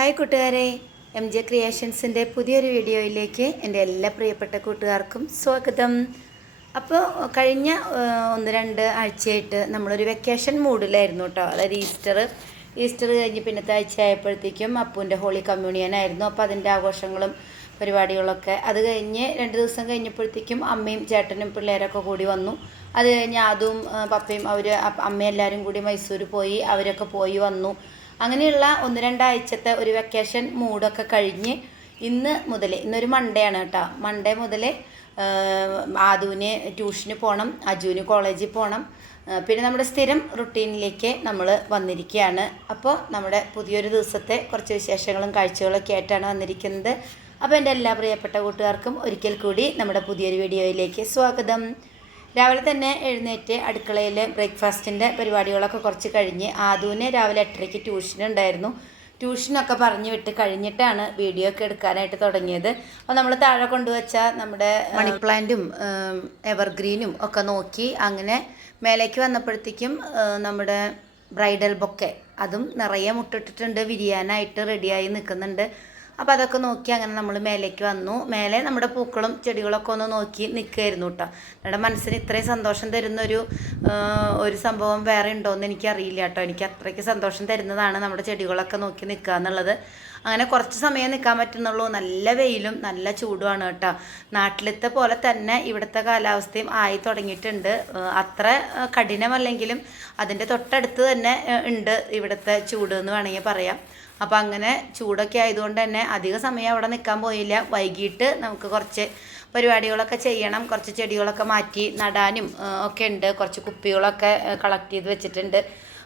Hi കൂട്ടുകാരെ M J ക്രിയേഷൻസിന്റെ പുതിയൊരു വീഡിയോയിലേക്ക് എന്റെ എല്ലാ പ്രിയപ്പെട്ട കൂട്ടുകാർക്കും സ്വാഗതം. അപ്പോൾ കഴിഞ്ഞ ഒന്ന് രണ്ട് ആഴ്ചയായിട്ട് നമ്മളൊരു വെക്കേഷൻ മൂഡിലായിരുന്നു കേട്ടോ അതായത് ഈസ്റ്റർ ഈസ്റ്റർ കഴിഞ്ഞ് പിന്നത്തെ ആഴ്ച ആയപ്പോഴത്തേക്കും അപ്പൂന്റെ ഹോളി കമ്മ്യൂണിയൻ ആയിരുന്നു. അപ്പോൾ അതിന്റെ ആഘോഷങ്ങളും പരിപാടികളൊക്കെ അത് കഴിഞ്ഞ് രണ്ട് ദിവസം കഴിഞ്ഞപ്പോഴത്തേക്കും അമ്മയും ചേട്ടനും പിള്ളേരൊക്കെ കൂടി വന്നു. അത് കഴിഞ്ഞ് അതും പപ്പയും അവർ അമ്മയെല്ലാവരും കൂടി മൈസൂർ പോയി അവരൊക്കെ പോയി വന്നു. അങ്ങനെയുള്ള ഒന്ന് രണ്ടാഴ്ചത്തെ ഒരു വെക്കേഷൻ മൂഡൊക്കെ കഴിഞ്ഞ് ഇന്ന് മുതൽ ഇന്നൊരു മൺഡേ ആണ് കേട്ടോ. മൺഡേ മുതൽ ആദുവിന് ട്യൂഷന് പോകണം അജുവിന് കോളേജിൽ പോകണം പിന്നെ നമ്മുടെ സ്ഥിരം റുട്ടീനിലേക്ക് നമ്മൾ വന്നിരിക്കുകയാണ് അപ്പോൾ നമ്മുടെ പുതിയൊരു ദിവസത്തെ കുറച്ച് വിശേഷങ്ങളും കാഴ്ചകളൊക്കെ ആയിട്ടാണ് വന്നിരിക്കുന്നത്. അപ്പോൾ എന്റെ എല്ലാ പ്രിയപ്പെട്ട കൂട്ടുകാർക്കും ഒരിക്കൽ കൂടി നമ്മുടെ പുതിയൊരു വീഡിയോയിലേക്ക് സ്വാഗതം. രാവിലെ തന്നെ എഴുന്നേറ്റ് അടുക്കളയിൽ ബ്രേക്ക്ഫാസ്റ്റിന്റെ പരിപാടികളൊക്കെ കുറച്ച് കഴിഞ്ഞ് ആദുവിന് രാവിലെ എട്ടരയ്ക്ക് ട്യൂഷൻ ഉണ്ടായിരുന്നു. ട്യൂഷനൊക്കെ പറഞ്ഞു വിട്ട് കഴിഞ്ഞിട്ടാണ് വീഡിയോ ഒക്കെ എടുക്കാനായിട്ട് തുടങ്ങിയത്. അപ്പോൾ നമ്മൾ താഴെ കൊണ്ടുവച്ച നമ്മുടെ മണി പ്ലാന്റും എവർഗ്രീനും ഒക്കെ നോക്കി അങ്ങനെ മേലേക്ക് വന്നപ്പോഴത്തേക്കും നമ്മുടെ ബ്രൈഡൽ ബൊക്കെ അതും നിറയെ മുട്ടിട്ടിട്ടുണ്ട്. വിരിയാനായിട്ട് റെഡിയായി നിൽക്കുന്നുണ്ട്. അപ്പോൾ അതൊക്കെ നോക്കി അങ്ങനെ നമ്മൾ മേലേക്ക് വന്നു. മേലെ നമ്മുടെ പൂക്കളും ചെടികളൊക്കെ ഒന്ന് നോക്കി നിൽക്കുകയായിരുന്നു കേട്ടോ നമ്മുടെ മനസ്സിന് ഇത്രയും സന്തോഷം തരുന്നൊരു ഒരു സംഭവം വേറെ ഉണ്ടോയെന്ന് എനിക്കറിയില്ല കേട്ടോ എനിക്ക് അത്രയ്ക്ക് സന്തോഷം തരുന്നതാണ് നമ്മുടെ ചെടികളൊക്കെ നോക്കി നിൽക്കുക എന്നുള്ളത് അങ്ങനെ കുറച്ച് സമയം നിൽക്കാൻ പറ്റുന്നുള്ളൂ. നല്ല വെയിലും നല്ല ചൂടുമാണ് കേട്ടോ. നാട്ടിലത്തെ പോലെ തന്നെ ഇവിടുത്തെ കാലാവസ്ഥയും ആയി തുടങ്ങിയിട്ടുണ്ട്. അത്ര കഠിനമല്ലെങ്കിലും അതിന്റെ തൊട്ടടുത്ത് തന്നെ ഉണ്ട് ഇവിടുത്തെ ചൂട് എന്ന് വേണമെങ്കിൽ പറയാം. അപ്പം അങ്ങനെ ചൂടൊക്കെ ആയതുകൊണ്ട് തന്നെ അധിക സമയം അവിടെ നിൽക്കാൻ പോയില്ല. വൈകിട്ട് നമുക്ക് കുറച്ച് പരിപാടികളൊക്കെ ചെയ്യണം. കുറച്ച് ചെടികളൊക്കെ മാറ്റി നടാനും ഒക്കെ ഉണ്ട്. കുറച്ച് കുപ്പികളൊക്കെ കളക്ട് ചെയ്ത് വെച്ചിട്ടുണ്ട്.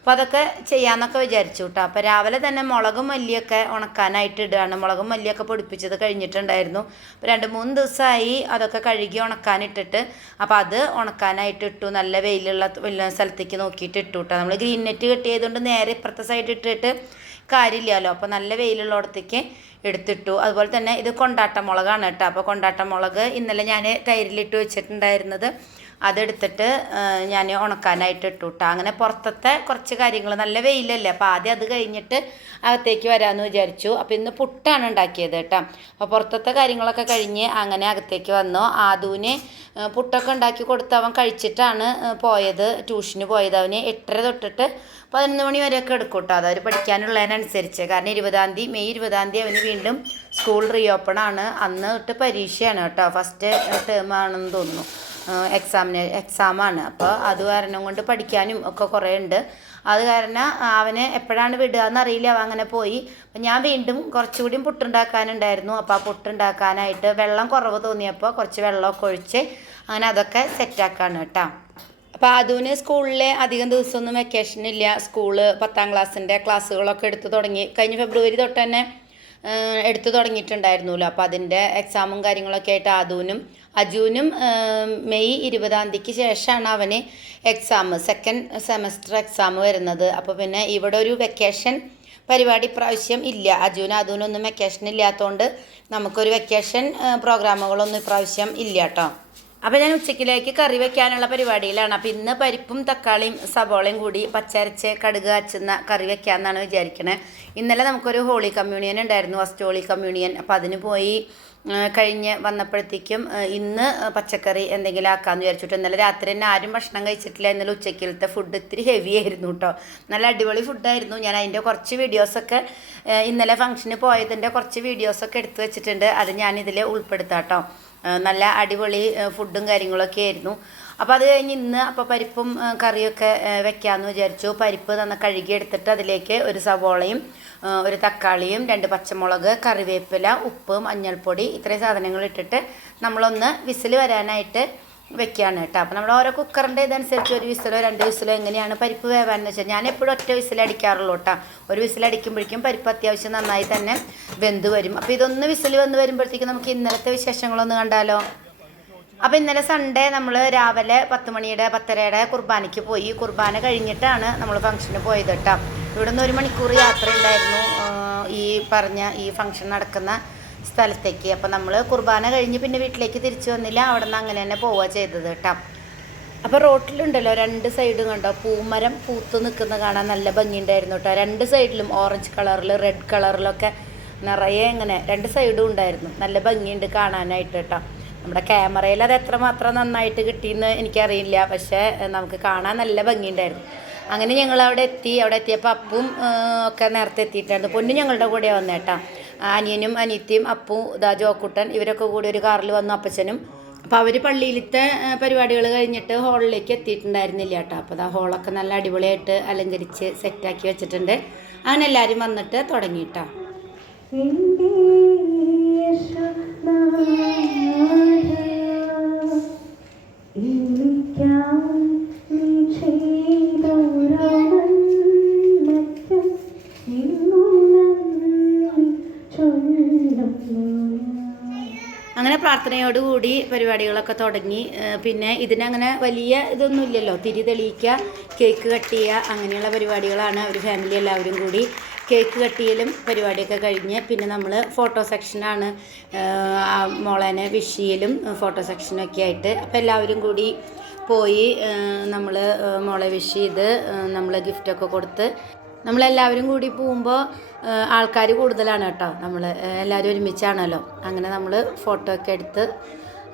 അപ്പോൾ അതൊക്കെ ചെയ്യാമെന്നൊക്കെ വിചാരിച്ചു കേട്ടോ അപ്പോൾ രാവിലെ തന്നെ മുളകും മല്ലിയൊക്കെ ഉണക്കാനായിട്ട് ഇടുകയാണ്. മുളകും മല്ലിയൊക്കെ പൊടിപ്പിച്ചത് കഴിഞ്ഞിട്ടുണ്ടായിരുന്നു. അപ്പോൾ രണ്ട് മൂന്ന് ദിവസമായി അതൊക്കെ കഴുകി ഉണക്കാനിട്ടിട്ട്. അപ്പോൾ അത് ഉണക്കാനായിട്ട് ഇട്ടു. നല്ല വെയിലുള്ള സ്ഥലത്തേക്ക് നോക്കിയിട്ട് ഇട്ടു കേട്ടോ നമ്മൾ ഗ്രീൻ നെറ്റ് കെട്ടിയതുകൊണ്ട് നേരെ ഇപ്പുറത്തെ സൈഡ് ഇട്ടിട്ട് കാര്യമില്ലല്ലോ. അപ്പോൾ നല്ല വെയിലുള്ളിടത്തേക്ക് എടുത്തിട്ടു. അതുപോലെ തന്നെ ഇത് കൊണ്ടാട്ട മുളകാണ് കേട്ടോ അപ്പോൾ കൊണ്ടാട്ട മുളക് ഇന്നലെ ഞാൻ തൈരിലിട്ട് വെച്ചിട്ടുണ്ടായിരുന്നത്. അതെടുത്തിട്ട് ഞാൻ ഉണക്കാനായിട്ട് ഇട്ടു കേട്ടോ അങ്ങനെ പുറത്തത്തെ കുറച്ച് കാര്യങ്ങൾ നല്ല വെയിലല്ലേ അപ്പോൾ ആദ്യം അത് കഴിഞ്ഞിട്ട് അകത്തേക്ക് വരാമെന്ന് വിചാരിച്ചു. അപ്പോൾ ഇന്ന് പുട്ടാണ് ഉണ്ടാക്കിയത് കേട്ടോ അപ്പോൾ പുറത്തത്തെ കാര്യങ്ങളൊക്കെ കഴിഞ്ഞ് അങ്ങനെ അകത്തേക്ക് വന്നു. ആദൂന് പുട്ടൊക്കെ ഉണ്ടാക്കി കൊടുത്ത് അവൻ കഴിച്ചിട്ടാണ് പോയത് ട്യൂഷന് പോയത്. അവന് എട്ടര തൊട്ടിട്ട് പതിനൊന്ന് മണി വരെയൊക്കെ എടുക്കും കേട്ടോ അതവർ പഠിക്കാനുള്ളതിനനുസരിച്ച്. കാരണം ഇരുപതാം തീയതി മെയ് ഇരുപതാം തീയതി അവന് വീണ്ടും സ്കൂൾ റീ ഓപ്പൺ ആണ്. അന്ന് തൊട്ട് പരീക്ഷയാണ് കേട്ടോ ഫസ്റ്റ് ടേം ആണെന്ന് തോന്നുന്നു. എക്സാമിന് എക്സാമാണ് അപ്പോൾ അത് കാരണം കൊണ്ട് പഠിക്കാനും ഒക്കെ കുറേ ഉണ്ട്. അത് കാരണം അവനെ എപ്പോഴാണ് വിടുക എന്നറിയില്ല. അവൻ അങ്ങനെ പോയി. ഞാൻ വീണ്ടും കുറച്ചുകൂടി പുട്ടുണ്ടാക്കാനുണ്ടായിരുന്നു. അപ്പോൾ ആ പുട്ടുണ്ടാക്കാനായിട്ട് വെള്ളം കുറവ് തോന്നിയപ്പോൾ കുറച്ച് വെള്ളമൊക്കെ ഒഴിച്ച് അങ്ങനെ അതൊക്കെ സെറ്റാക്കാണ് കേട്ടോ. അപ്പോൾ അതുവിന് സ്കൂളിലെ അധികം ദിവസമൊന്നും വെക്കേഷൻ ഇല്ല. സ്കൂൾ പത്താം ക്ലാസ്സിന്റെ ക്ലാസ്സുകളൊക്കെ എടുത്ത് തുടങ്ങി. കഴിഞ്ഞ ഫെബ്രുവരി തൊട്ട് തന്നെ എടുത്തു തുടങ്ങിയിട്ടുണ്ടായിരുന്നല്ലോ. അപ്പോൾ അതിന്റെ എക്സാമും കാര്യങ്ങളൊക്കെ ആയിട്ട് അതുവിനും അജുവിനും മെയ് ഇരുപതാം തീയതിക്ക് ശേഷമാണ് അവന് എക്സാം സെക്കൻഡ് സെമസ്റ്റർ എക്സാം വരുന്നത്. അപ്പോൾ പിന്നെ ഇവിടെ ഒരു വെക്കേഷൻ പരിപാടി ഇപ്രാവശ്യം ഇല്ല. അജുവിന് അതുവിനൊന്നും വെക്കേഷൻ ഇല്ലാത്തതുകൊണ്ട് നമുക്കൊരു വെക്കേഷൻ പ്രോഗ്രാമുകളൊന്നും ഇപ്രാവശ്യം ഇല്ല കേട്ടോ അപ്പോൾ ഞാൻ ഉച്ചക്കിലേക്ക് കറി വെക്കാനുള്ള പരിപാടിയിലാണ്. അപ്പോൾ ഇന്ന് പരിപ്പും തക്കാളിയും സബോളയും കൂടി പച്ചരച്ച് കടുക് അച്ചുന്ന കറി വെക്കാമെന്നാണ് വിചാരിക്കണേ. ഇന്നലെ നമുക്കൊരു ഹോളി കമ്മ്യൂണിയൻ ഉണ്ടായിരുന്നു ഫസ്റ്റ് ഹോളി കമ്മ്യൂണിയൻ അപ്പോൾ അതിന് പോയി കഴിഞ്ഞ് വന്നപ്പോഴത്തേക്കും ഇന്ന് പച്ചക്കറി എന്തെങ്കിലും ആക്കാമെന്ന് വിചാരിച്ചിട്ട് ഇന്നലെ രാത്രി തന്നെ ആരും ഭക്ഷണം കഴിച്ചിട്ടില്ല. ഇന്നലെ ഉച്ചക്കിലത്തെ ഫുഡ് ഇത്തിരി ഹെവി ആയിരുന്നു കേട്ടോ നല്ല അടിപൊളി ഫുഡായിരുന്നു ഞാൻ അതിന്റെ കുറച്ച് വീഡിയോസൊക്കെ ഇന്നലെ ഫംഗ്ഷന് പോയതിന്റെ കുറച്ച് വീഡിയോസൊക്കെ എടുത്തു വെച്ചിട്ടുണ്ട്. അത് ഞാനിതിൽ ഉൾപ്പെടുത്താം കേട്ടോ നല്ല അടിപൊളി ഫുഡും കാര്യങ്ങളൊക്കെ ആയിരുന്നു. അപ്പോൾ അത് കഴിഞ്ഞ് ഇന്ന് അപ്പോൾ പരിപ്പും കറിയൊക്കെ വെക്കാമെന്ന് വിചാരിച്ചു. പരിപ്പ് നന്ന കഴുകിയെടുത്തിട്ട് അതിലേക്ക് ഒരു സവോളയും ഒരു തക്കാളിയും രണ്ട് പച്ചമുളക് കറിവേപ്പില ഉപ്പ് മഞ്ഞൾപ്പൊടി ഇത്രയും സാധനങ്ങൾ ഇട്ടിട്ട് നമ്മളൊന്ന് വിസിൽ വരാനായിട്ട് വെക്കുകയാണ് കേട്ടോ. അപ്പോൾ നമ്മൾ ഓരോ കുക്കറിന്റെ ഇതനുസരിച്ച് ഒരു വിസിലോ രണ്ട് വിസിലോ എങ്ങനെയാണ് പരിപ്പ് വേവാന്ന് വെച്ചാൽ ഞാൻ എപ്പോഴും ഒറ്റ വിസിൽ അടിക്കാറുള്ളൂ കേട്ടോ. ഒരു വിസിൽ അടിക്കുമ്പോഴേക്കും പരിപ്പ് അത്യാവശ്യം നന്നായി തന്നെ വെന്ത് വരും. അപ്പോൾ ഇതൊന്ന് വിസിൽ വന്ന് വരുമ്പോഴത്തേക്കും നമുക്ക് ഇന്നലത്തെ വിശേഷങ്ങളൊന്ന് കണ്ടാലോ? അപ്പോൾ ഇന്നലെ സൺഡേ നമ്മൾ രാവിലെ പത്ത് മണിയുടെ പത്തരയുടെ കുർബാനയ്ക്ക് പോയി. കുർബാന കഴിഞ്ഞിട്ടാണ് നമ്മൾ ഫംഗ്ഷന് പോയത് കേട്ടോ. ഇവിടെ നിന്ന് ഒരു മണിക്കൂർ യാത്ര ഉണ്ടായിരുന്നു ഈ പറഞ്ഞ ഈ ഫംഗ്ഷൻ നടക്കുന്ന സ്ഥലത്തേക്ക്. അപ്പോൾ നമ്മൾ കുർബാന കഴിഞ്ഞ് പിന്നെ വീട്ടിലേക്ക് തിരിച്ചു വന്നില്ല. അവിടെ നിന്ന് അങ്ങനെ തന്നെ പോവുക ചെയ്തത് കേട്ടോ. അപ്പോൾ റോട്ടിലുണ്ടല്ലോ രണ്ട് സൈഡും കണ്ടോ? പൂമരം പൂത്തു നിൽക്കുന്ന കാണാൻ നല്ല ഭംഗിയുണ്ടായിരുന്നു കേട്ടോ. രണ്ട് സൈഡിലും ഓറഞ്ച് കളറിൽ റെഡ് കളറിലൊക്കെ നിറയെ ഇങ്ങനെ രണ്ട് സൈഡും ഉണ്ടായിരുന്നു. നല്ല ഭംഗിയുണ്ട് കാണാനായിട്ട് കേട്ടോ. നമ്മുടെ ക്യാമറയിൽ അത് എത്രമാത്രം നന്നായിട്ട് കിട്ടിയെന്ന് എനിക്കറിയില്ല. പക്ഷേ നമുക്ക് കാണാൻ നല്ല ഭംഗിയുണ്ടായിരുന്നു. അങ്ങനെ ഞങ്ങൾ അവിടെ എത്തി. അവിടെ എത്തിയപ്പോൾ അപ്പും ഒക്കെ നേരത്തെ എത്തിയിട്ടായിരുന്നു. പൊന്നു ഞങ്ങളുടെ കൂടെ വന്നേട്ടാ അനിയനും അനിയത്തിയും അപ്പും ഇതാ ജോക്കുട്ടൻ ഇവരൊക്കെ കൂടി ഒരു കാറിൽ വന്നു അപ്പച്ചനും. അപ്പോൾ അവർ പള്ളിയിലത്തെ പരിപാടികൾ കഴിഞ്ഞിട്ട് ഹോളിലേക്ക് എത്തിയിട്ടുണ്ടായിരുന്നില്ല കേട്ടോ അപ്പോൾ ആ ഹോളൊക്കെ നല്ല അടിപൊളിയായിട്ട് അലങ്കരിച്ച് സെറ്റാക്കി വെച്ചിട്ടുണ്ട്. അങ്ങനെ എല്ലാവരും വന്നിട്ട് തുടങ്ങിയിട്ടാ അങ്ങനെ പ്രാർത്ഥനയോടുകൂടി പരിപാടികളൊക്കെ തുടങ്ങി. പിന്നെ ഇതിനങ്ങനെ വലിയ ഇതൊന്നുമില്ലല്ലോ. തിരി തെളിയിക്കുക കേക്ക് കട്ട് ചെയ്യുക അങ്ങനെയുള്ള പരിപാടികളാണ് അവർ ഫാമിലി എല്ലാവരും കൂടി കേക്ക് കട്ട് ചെയ്യലും പരിപാടിയൊക്കെ കഴിഞ്ഞ് പിന്നെ നമ്മൾ ഫോട്ടോ സെക്ഷനാണ് മോളേനെ വിഷ് ചെയ്യലും ഫോട്ടോ സെക്ഷനൊക്കെ ആയിട്ട്. അപ്പോൾ എല്ലാവരും കൂടി പോയി നമ്മൾ മോളെ വിഷ് ചെയ്ത് നമ്മൾ ഗിഫ്റ്റൊക്കെ കൊടുത്ത് നമ്മളെല്ലാവരും കൂടി പോകുമ്പോൾ ആൾക്കാർ കൂടുതലാണ് കേട്ടോ. നമ്മൾ എല്ലാവരും ഒരുമിച്ചാണല്ലോ. അങ്ങനെ നമ്മൾ ഫോട്ടോ ഒക്കെ എടുത്ത്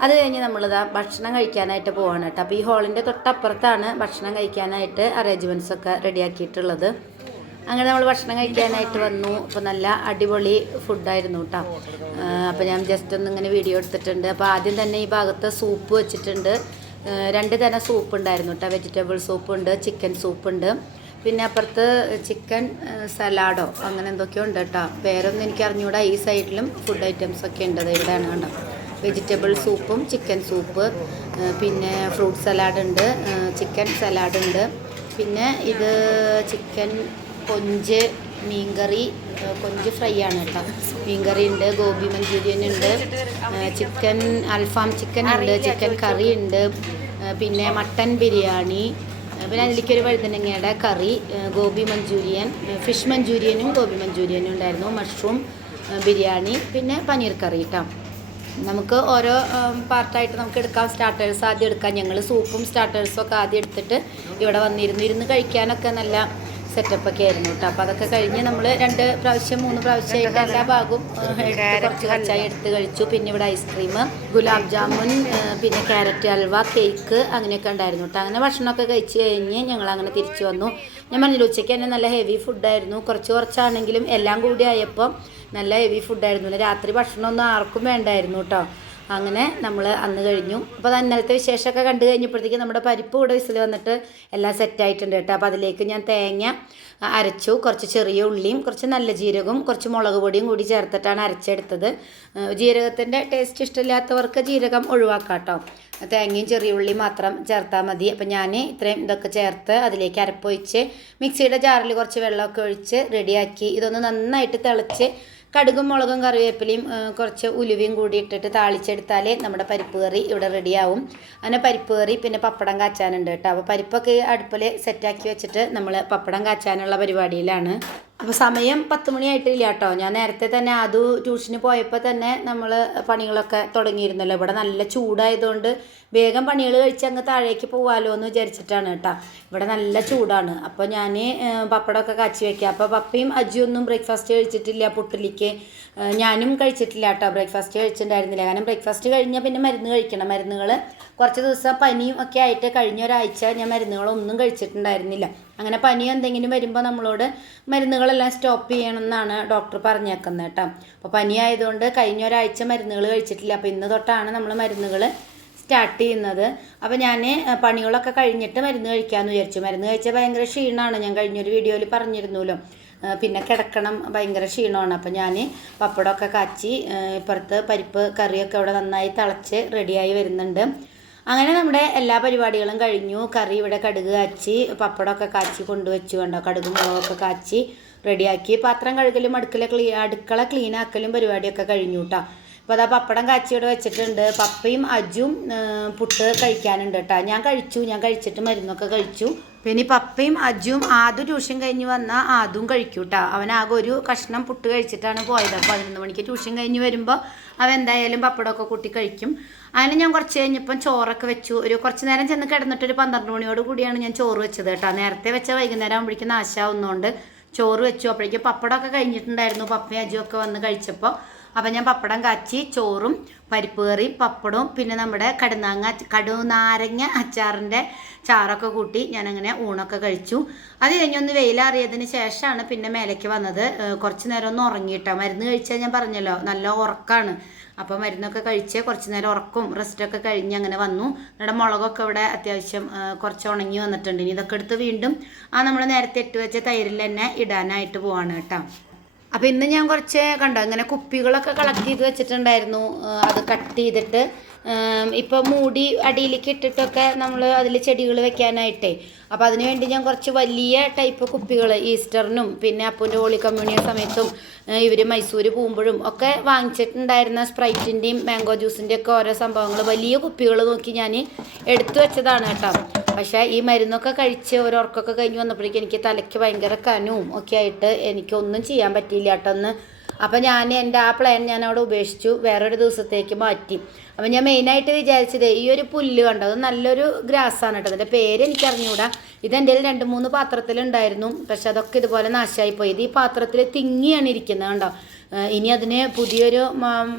അത് കഴിഞ്ഞ് നമ്മളിതാ ഭക്ഷണം കഴിക്കാനായിട്ട് പോവാണ് കേട്ടോ. അപ്പോൾ ഈ ഹാളിന്റെ തൊട്ടപ്പുറത്താണ് ഭക്ഷണം കഴിക്കാനായിട്ട് അറേഞ്ച്മെന്റ്സ് ഒക്കെ റെഡിയാക്കിയിട്ടുള്ളത്. അങ്ങനെ നമ്മൾ ഭക്ഷണം കഴിക്കാനായിട്ട് വന്നു. അപ്പോൾ നല്ല അടിപൊളി ഫുഡായിരുന്നു കേട്ടോ. അപ്പോൾ ഞാൻ ജസ്റ്റ് ഒന്ന് ഇങ്ങനെ വീഡിയോ എടുത്തിട്ടുണ്ട്. അപ്പോൾ ആദ്യം തന്നെ ഈ ഭാഗത്ത് സൂപ്പ് വെച്ചിട്ടുണ്ട്. രണ്ട് തരം സൂപ്പ് ഉണ്ടായിരുന്നു കേട്ടോ. വെജിറ്റബിൾ സൂപ്പ് ഉണ്ട് ചിക്കൻ സൂപ്പ് ഉണ്ട്. പിന്നെ അപ്പുറത്ത് ചിക്കൻ സലാഡോ അങ്ങനെ എന്തൊക്കെയോ ഉണ്ട് കേട്ടോ. പേരൊന്നും എനിക്ക് അറിഞ്ഞുകൂടാ ഈ സൈഡിലും ഫുഡ് ഐറ്റംസ് ഒക്കെ ഉണ്ട്. ഇവിടെയാണ് കണ്ടോ. വെജിറ്റബിൾ സൂപ്പും ചിക്കൻ സൂപ്പ് പിന്നെ ഫ്രൂട്ട് സലാഡ് ഉണ്ട് ചിക്കൻ സലാഡ് ഉണ്ട്. പിന്നെ ഇത് ചിക്കൻ കൊഞ്ച് മീൻകറി കൊഞ്ച് ഫ്രൈ ആണ് കേട്ടോ. മീൻകറി ഉണ്ട് ഗോബി മഞ്ചൂരിയൻ ഉണ്ട് ചിക്കൻ അൽഫാം ചിക്കൻ ഉണ്ട് ചിക്കൻ കറി ഉണ്ട് പിന്നെ മട്ടൻ ബിരിയാണി പിന്നെ അതിലേക്ക് ഒരു വഴുതനങ്ങയുടെ കറി ഗോബി മഞ്ചൂരിയൻ ഫിഷ് മഞ്ചൂരിയനും ഗോബി മഞ്ചൂരിയനും ഉണ്ടായിരുന്നു. മഷ്റൂം ബിരിയാണി പിന്നെ പനീർ കറി കേട്ടോ നമുക്ക് ഓരോ പാർട്ടായിട്ട് നമുക്ക് എടുക്കാം. സ്റ്റാർട്ടേഴ്സ് ആദ്യം എടുക്കാം. ഞങ്ങൾ സൂപ്പും സ്റ്റാർട്ടേഴ്സും ഒക്കെ ആദ്യം എടുത്തിട്ട് ഇവിടെ വന്നിരുന്നു. ഇരുന്ന് കഴിക്കാനൊക്കെ നല്ല സെറ്റപ്പ് ഒക്കെ ആയിരുന്നു കേട്ടോ അപ്പൊ അതൊക്കെ കഴിഞ്ഞ് നമ്മൾ രണ്ട് പ്രാവശ്യം മൂന്ന് പ്രാവശ്യമായിട്ട് എല്ലാ ഭാഗവും കുറച്ച് കച്ചായി എടുത്ത് കഴിച്ചു. പിന്നെ ഇവിടെ ഐസ്ക്രീം ഗുലാബ് ജാമുൻ പിന്നെ ക്യാരറ്റ് ഹൽവ കേക്ക് അങ്ങനെയൊക്കെ ഉണ്ടായിരുന്നു കേട്ടോ അങ്ങനെ ഭക്ഷണമൊക്കെ കഴിച്ച് കഴിഞ്ഞ് ഞങ്ങൾ അങ്ങനെ തിരിച്ചു വന്നു. ഞാൻ പറഞ്ഞില്ല ഉച്ചയ്ക്ക് തന്നെ നല്ല ഹെവി ഫുഡായിരുന്നു കുറച്ച് കുറച്ചാണെങ്കിലും എല്ലാം കൂടി ആയപ്പോൾ നല്ല ഹെവി ഫുഡായിരുന്നു രാത്രി ഭക്ഷണമൊന്നും ആർക്കും വേണ്ടായിരുന്നു കേട്ടോ അങ്ങനെ നമ്മൾ അന്ന് കഴിഞ്ഞു. അപ്പോൾ അത് ഇന്നലത്തെ വിശേഷമൊക്കെ കണ്ടു കഴിഞ്ഞപ്പോഴത്തേക്കും നമ്മുടെ പരിപ്പ് കൂടെ വിസിൽ വന്നിട്ട് എല്ലാം സെറ്റായിട്ടുണ്ട് കേട്ടോ. അപ്പോൾ അതിലേക്ക് ഞാൻ തേങ്ങ അരച്ചു. കുറച്ച് ചെറിയ ഉള്ളിയും കുറച്ച് നല്ല ജീരകവും കുറച്ച് മുളക് പൊടിയും കൂടി ചേർത്തിട്ടാണ് അരച്ചെടുത്തത്. ജീരകത്തിന്റെ ടേസ്റ്റ് ഇഷ്ടമില്ലാത്തവർക്ക് ജീരകം ഒഴിവാക്കാം കേട്ടോ. തേങ്ങയും ചെറിയ ഉള്ളി മാത്രം ചേർത്താൽ മതി. അപ്പം ഞാൻ ഇത്രയും ഇതൊക്കെ ചേർത്ത് അതിലേക്ക് അരപ്പൊഴിച്ച് മിക്സിയുടെ ജാറിൽ കുറച്ച് വെള്ളമൊക്കെ ഒഴിച്ച് റെഡിയാക്കി ഇതൊന്ന് നന്നായിട്ട് തിളച്ച് കടുകും മുളകും കറിവേപ്പിലയും കുറച്ച് ഉലുവയും കൂടി ഇട്ടിട്ട് താളിച്ചെടുത്താലേ നമ്മുടെ പരിപ്പ് കറി ഇവിടെ റെഡിയാവും. അങ്ങനെ പരിപ്പ് കറി പിന്നെ പപ്പടം കാച്ചാനുണ്ട് കേട്ടോ. അപ്പോൾ പരിപ്പൊക്കെ അടുപ്പിൽ സെറ്റാക്കി വെച്ചിട്ട് നമ്മൾ പപ്പടം കാച്ചാനുള്ള പരിപാടിയിലാണ്. അപ്പോൾ സമയം പത്ത് മണിയായിട്ടില്ല കേട്ടോ. ഞാൻ നേരത്തെ തന്നെ അത് ട്യൂഷന് പോയപ്പോൾ തന്നെ നമ്മൾ പണികളൊക്കെ തുടങ്ങിയിരുന്നല്ലോ. ഇവിടെ നല്ല ചൂടായതുകൊണ്ട് വേഗം പണികൾ കഴിച്ച് അങ്ങ് താഴേക്ക് പോകാമല്ലോ എന്ന് വിചാരിച്ചിട്ടാണ് കേട്ടോ. ഇവിടെ നല്ല ചൂടാണ്. അപ്പോൾ ഞാൻ പപ്പടമൊക്കെ കാച്ചി വയ്ക്കുക അപ്പോൾ പപ്പയും അജിയൊന്നും ബ്രേക്ക്ഫാസ്റ്റ് കഴിച്ചിട്ടില്ല പുട്ടിലേക്ക്. ഞാനും കഴിച്ചിട്ടില്ല കേട്ടോ. ബ്രേക്ക്ഫാസ്റ്റ് കഴിച്ചിട്ടുണ്ടായിരുന്നില്ല. കാരണം ബ്രേക്ക്ഫാസ്റ്റ് കഴിഞ്ഞാൽ പിന്നെ മരുന്ന് കഴിക്കണം. മരുന്നുകൾ കുറച്ച് ദിവസം പനിയും ഒക്കെ ആയിട്ട് കഴിഞ്ഞ ഒരാഴ്ച ഞാൻ മരുന്നുകളൊന്നും കഴിച്ചിട്ടുണ്ടായിരുന്നില്ല. അങ്ങനെ പനി എന്തെങ്കിലും വരുമ്പോൾ നമ്മളോട് മരുന്നുകളെല്ലാം സ്റ്റോപ്പ് ചെയ്യണമെന്നാണ് ഡോക്ടർ പറഞ്ഞേക്കുന്നത് കേട്ടോ. അപ്പോൾ പനി ആയതുകൊണ്ട് കഴിഞ്ഞ ഒരാഴ്ച മരുന്നുകൾ കഴിച്ചിട്ടില്ല. അപ്പോൾ ഇന്ന് തൊട്ടാണ് നമ്മൾ മരുന്നുകൾ സ്റ്റാർട്ട് ചെയ്യുന്നത്. അപ്പോൾ ഞാൻ പണികളൊക്കെ കഴിഞ്ഞിട്ട് മരുന്ന് കഴിക്കാമെന്ന് വിചാരിച്ചു. മരുന്ന് കഴിച്ചാൽ ഭയങ്കര ക്ഷീണമാണ് ഞാൻ കഴിഞ്ഞൊരു വീഡിയോയിൽ പറഞ്ഞിരുന്നല്ലോ. പിന്നെ കിടക്കണം ഭയങ്കര ക്ഷീണമാണ്. അപ്പോൾ ഞാൻ പപ്പടമൊക്കെ കാച്ചി ഇപ്പുറത്ത് പരിപ്പ് കറിയൊക്കെ ഇവിടെ നന്നായി തിളച്ച് റെഡിയായി വരുന്നുണ്ട്. അങ്ങനെ നമ്മുടെ എല്ലാ പരിപാടികളും കഴിഞ്ഞു. കറി ഇവിടെ കടുക് കാച്ചി പപ്പടമൊക്കെ കാച്ചി കൊണ്ടുവച്ചു കണ്ടോ. കടുകും മുളകൊക്കെ കാച്ചി റെഡിയാക്കി. പാത്രം കഴുകലും അടുക്കള ക്ലീ അടുക്കള ക്ലീൻ ആക്കലും പരിപാടിയൊക്കെ കഴിഞ്ഞു കേട്ടോ അപ്പോൾ അതാ പപ്പടം കാച്ചി ഇവിടെ വെച്ചിട്ടുണ്ട്. പപ്പയും അജും പുട്ട് കഴിക്കാനുണ്ട് കേട്ടോ ഞാൻ കഴിച്ചു. ഞാൻ കഴിച്ചിട്ട് മരുന്നൊക്കെ കഴിച്ചു. പിന്നെ പപ്പയും അജുവും ആദ്യം ട്യൂഷൻ കഴിഞ്ഞ് വന്നാൽ ആദ്യം കഴിക്കും കേട്ടോ അവനാകെ ഒരു കഷ്ണം പുട്ട് കഴിച്ചിട്ടാണ് പോയത്. അപ്പോൾ പതിനൊന്ന് മണിക്ക് ട്യൂഷൻ കഴിഞ്ഞ് വരുമ്പോൾ അവൻ എന്തായാലും പപ്പടമൊക്കെ കൂട്ടി കഴിക്കും. അതിന് ഞാൻ കുറച്ച് കഴിഞ്ഞപ്പം ചോറൊക്കെ വെച്ചു. ഒരു കുറച്ച് നേരം ചെന്ന് കിടന്നിട്ട് ഒരു പന്ത്രണ്ട് മണിയോട് കൂടിയാണ് ഞാൻ ചോറ് വെച്ചത് കേട്ടോ. നേരത്തെ വെച്ചാൽ വൈകുന്നേരം ആകുമ്പോഴേക്കും നാശാവുന്നതുകൊണ്ട് ചോറ് വെച്ചു. അപ്പോഴേക്കും പപ്പടമൊക്കെ കഴിഞ്ഞിട്ടുണ്ടായിരുന്നു. പപ്പയും അജുവൊക്കെ വന്ന് കഴിച്ചപ്പോൾ അപ്പം ഞാൻ പപ്പടം കാച്ചി ചോറും പരിപ്പ് കറി പപ്പടവും പിന്നെ നമ്മുടെ കടുനാങ്ങ കടുനാരങ്ങ അച്ചാറിന്റെ ചാറൊക്കെ കൂട്ടി ഞാനങ്ങനെ ഊണൊക്കെ കഴിച്ചു. അത് കഴിഞ്ഞൊന്ന് വെയിലറിയതിന് ശേഷമാണ് പിന്നെ മേലേക്ക് വന്നത്. കുറച്ച് നേരം ഒന്ന് ഉറങ്ങിയിട്ടോ. മരുന്ന് കഴിച്ചാൽ ഞാൻ പറഞ്ഞല്ലോ നല്ല ഉറക്കമാണ് അപ്പോൾ മരുന്നൊക്കെ കഴിച്ച് കുറച്ച് നേരം ഉറക്കും റെസ്റ്റൊക്കെ കഴിഞ്ഞ് അങ്ങനെ വന്നു. നമ്മുടെ മുളകൊക്കെ ഇവിടെ അത്യാവശ്യം കുറച്ച് ഉണങ്ങി വന്നിട്ടുണ്ട്. ഇനി ഇതൊക്കെ എടുത്ത് വീണ്ടും ആ നമ്മൾ നേരത്തെ ഇട്ട് വെച്ച തൈരിൽ തന്നെ ഇടാനായിട്ട് പോവാണ് കേട്ടോ. അപ്പോൾ ഇന്ന് ഞാൻ കുറച്ച് കണ്ടോ ഇങ്ങനെ കുപ്പികളൊക്കെ കളക്ട് ചെയ്ത് വെച്ചിട്ടുണ്ടായിരുന്നു അത് കട്ട് ചെയ്തിട്ട്. ഇപ്പോൾ മൂടി അടിയിലേക്ക് ഇട്ടിട്ടൊക്കെ നമ്മൾ അതിൽ ചെടികൾ വെക്കാനായിട്ടേ. അപ്പോൾ അതിന് വേണ്ടി ഞാൻ കുറച്ച് വലിയ ടൈപ്പ് കുപ്പികൾ ഈസ്റ്ററിനും പിന്നെ അപ്പൂന്റെ ഹോളി കമ്മ്യൂണിയൻ സമയത്തും ഇവർ മൈസൂർ പോകുമ്പോഴും ഒക്കെ വാങ്ങിച്ചിട്ടുണ്ടായിരുന്ന സ്പ്രൈറ്റിന്റെയും മാംഗോ ജ്യൂസിന്റെയും ഒക്കെ ഓരോ സംഭവങ്ങൾ വലിയ കുപ്പികൾ നോക്കി ഞാൻ എടുത്തു വെച്ചതാണ് കേട്ടോ. പക്ഷേ ഈ മരുന്നൊക്കെ കഴിച്ച് ഒരു ഉറക്കമൊക്കെ കഴിഞ്ഞ് വന്നപ്പോഴേക്കും എനിക്ക് തലയ്ക്ക് ഭയങ്കര കനവും ഒക്കെ ആയിട്ട് എനിക്കൊന്നും ചെയ്യാൻ പറ്റിയില്ല കേട്ടോന്ന് അപ്പം ഞാൻ എന്റെ ആ പ്ലാൻ ഞാൻ അവിടെ ഉപേക്ഷിച്ചു. വേറൊരു ദിവസത്തേക്ക് മാറ്റി. അപ്പം ഞാൻ മെയിനായിട്ട് വിചാരിച്ചത് ഈ ഒരു പുല്ല് കണ്ടോ? അത് നല്ലൊരു ഗ്രാസാണ് കേട്ടോ. അതിന്റെ പേര് എനിക്ക് അറിഞ്ഞുകൂടാ ഇത് എന്റെ രണ്ട് മൂന്ന് പാത്രത്തിലുണ്ടായിരുന്നു. പക്ഷെ അതൊക്കെ ഇതുപോലെ നാശമായി പോയി. ഇത് ഈ പാത്രത്തിൽ തിങ്ങിയാണ് ഇരിക്കുന്നത് കണ്ടോ? ഇനി അതിന് പുതിയൊരു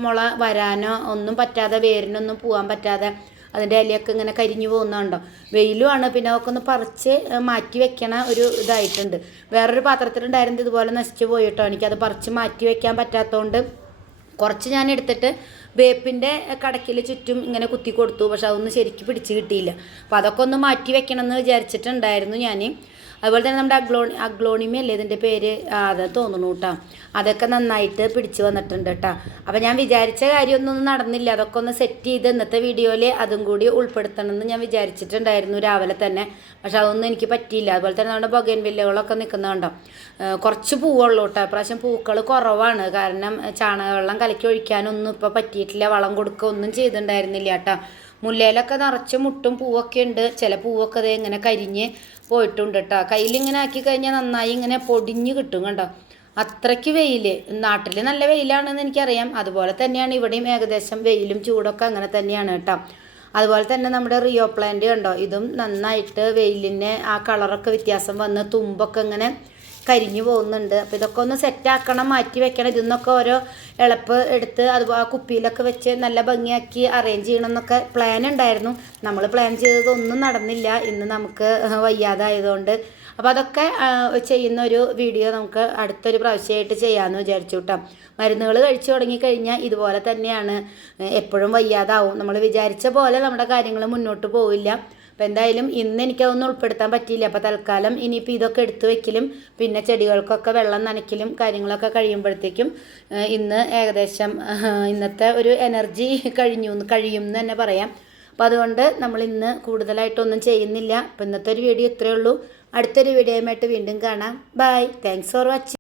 മുള വരാനോ ഒന്നും പറ്റാതെ വേരിനൊന്നും പോകാൻ പറ്റാതെ അതിന്റെ ഇലയൊക്കെ ഇങ്ങനെ കരിഞ്ഞു പോകുന്നുണ്ടോ വെയിലുമാണ് പിന്നെ അതൊക്കെ ഒന്ന് പറിച്ച് മാറ്റി വെക്കണ ഒരു ഇതായിട്ടുണ്ട്. വേറൊരു പാത്രത്തിലുണ്ടായിരുന്നത് ഇതുപോലെ നശിച്ചു പോയിട്ടോ എനിക്കത് പറിച്ച് മാറ്റി വെക്കാൻ പറ്റാത്തതുകൊണ്ട് കുറച്ച് ഞാൻ എടുത്തിട്ട് വേപ്പിന്റെ കടക്കിൽ ചുറ്റും ഇങ്ങനെ കുത്തി കൊടുത്തു. പക്ഷെ അതൊന്നും ശരിക്കും പിടിച്ച് കിട്ടിയില്ല. അപ്പോൾ അതൊക്കെ ഒന്ന് മാറ്റി വെക്കണം എന്ന് വിചാരിച്ചിട്ടുണ്ടായിരുന്നു ഞാൻ അതുപോലെ തന്നെ നമ്മുടെ അഗ്ലോണി അഗ്ലോണിമ അല്ലേ ഇതിന്റെ പേര് അത് തോന്നുന്നു കേട്ടോ. അതൊക്കെ നന്നായിട്ട് പിടിച്ചു വന്നിട്ടുണ്ട് കേട്ടോ. അപ്പോൾ ഞാൻ വിചാരിച്ച കാര്യമൊന്നും നടന്നില്ല. അതൊക്കെ ഒന്ന് സെറ്റ് ചെയ്ത് ഇന്നത്തെ വീഡിയോയിൽ അതും കൂടി ഉൾപ്പെടുത്തണം എന്ന് ഞാൻ വിചാരിച്ചിട്ടുണ്ടായിരുന്നു രാവിലെ തന്നെ. പക്ഷെ അതൊന്നും എനിക്ക് പറ്റിയില്ല. അതുപോലെ തന്നെ നമ്മുടെ ബൊഗൻ വില്ലകളൊക്കെ നിൽക്കുന്നുണ്ടോ കുറച്ച് പൂവുള്ളൂ കേട്ടോ. പ്രാവശ്യം പൂക്കൾ കുറവാണ്. കാരണം ചാണകവെള്ളം കലക്കി ഒഴിക്കാനൊന്നും ഇപ്പോൾ പറ്റിയിട്ടില്ല വളം കൊടുക്കുക ഒന്നും ചെയ്തിട്ടുണ്ടായിരുന്നില്ല കേട്ടോ. മുല്ലയിലൊക്കെ നിറച്ച് മുട്ടും പൂവൊക്കെ ഉണ്ട്. ചില പൂവൊക്കെ അത് ഇങ്ങനെ കരിഞ്ഞ് പോയിട്ടുണ്ട് കേട്ടോ. കയ്യിലിങ്ങനെ ആക്കി കഴിഞ്ഞാൽ നന്നായി ഇങ്ങനെ പൊടിഞ്ഞ് കിട്ടും കണ്ടോ. അത്രയ്ക്ക് വെയിൽ. നാട്ടിൽ നല്ല വെയിലാണെന്ന് എനിക്കറിയാം. അതുപോലെ തന്നെയാണ് ഇവിടെയും ഏകദേശം വെയിലും ചൂടൊക്കെ അങ്ങനെ തന്നെയാണ് കേട്ടോ. അതുപോലെ തന്നെ നമ്മുടെ റിയോ പ്ലാന്റ് കണ്ടോ. ഇതും നന്നായിട്ട് വെയിലിന് ആ കളറൊക്കെ വ്യത്യാസം വന്ന് തുമ്പൊക്കെ ഇങ്ങനെ കരിഞ്ഞു പോകുന്നുണ്ട്. അപ്പോൾ ഇതൊക്കെ ഒന്ന് സെറ്റാക്കണം മാറ്റി വെക്കണം. ഇതിന്നൊക്കെ ഓരോ ഇളപ്പ് എടുത്ത് അത് ആ കുപ്പിയിലൊക്കെ വെച്ച് നല്ല ഭംഗിയാക്കി അറേഞ്ച് ചെയ്യണം എന്നൊക്കെ പ്ലാൻ ഉണ്ടായിരുന്നു. നമ്മൾ പ്ലാൻ ചെയ്തതൊന്നും നടന്നില്ല. ഇന്ന് നമുക്ക് വയ്യാതായതുകൊണ്ട്. അപ്പോൾ അതൊക്കെ ചെയ്യുന്ന ഒരു വീഡിയോ നമുക്ക് അടുത്തൊരു പ്രാവശ്യമായിട്ട് ചെയ്യാമെന്ന് വിചാരിച്ചു കേട്ടോ മരുന്നുകൾ കഴിച്ചു തുടങ്ങിക്കഴിഞ്ഞാൽ ഇതുപോലെ തന്നെയാണ്. എപ്പോഴും വയ്യാതാവും. നമ്മൾ വിചാരിച്ച പോലെ നമ്മുടെ കാര്യങ്ങൾ മുന്നോട്ട് പോവില്ല. അപ്പോൾ എന്തായാലും ഇന്ന് എനിക്കതൊന്നും ഉൾപ്പെടുത്താൻ പറ്റിയില്ല. അപ്പോൾ തൽക്കാലം ഇനിയിപ്പോൾ ഇതൊക്കെ എടുത്തു വെക്കലും പിന്നെ ചെടികൾക്കൊക്കെ വെള്ളം നനയ്ക്കലും കാര്യങ്ങളൊക്കെ കഴിയുമ്പോഴത്തേക്കും ഇന്ന് ഏകദേശം ഇന്നത്തെ ഒരു എനർജി കഴിഞ്ഞു കഴിയും എന്ന് തന്നെ പറയാം. അപ്പോൾ അതുകൊണ്ട് നമ്മൾ ഇന്ന് കൂടുതലായിട്ടൊന്നും ചെയ്യുന്നില്ല. അപ്പോൾ ഇന്നത്തെ ഒരു വീഡിയോ ഇത്രയേ ഉള്ളൂ. അടുത്തൊരു വീഡിയോയുമായിട്ട് വീണ്ടും കാണാം. Bye thanks for watching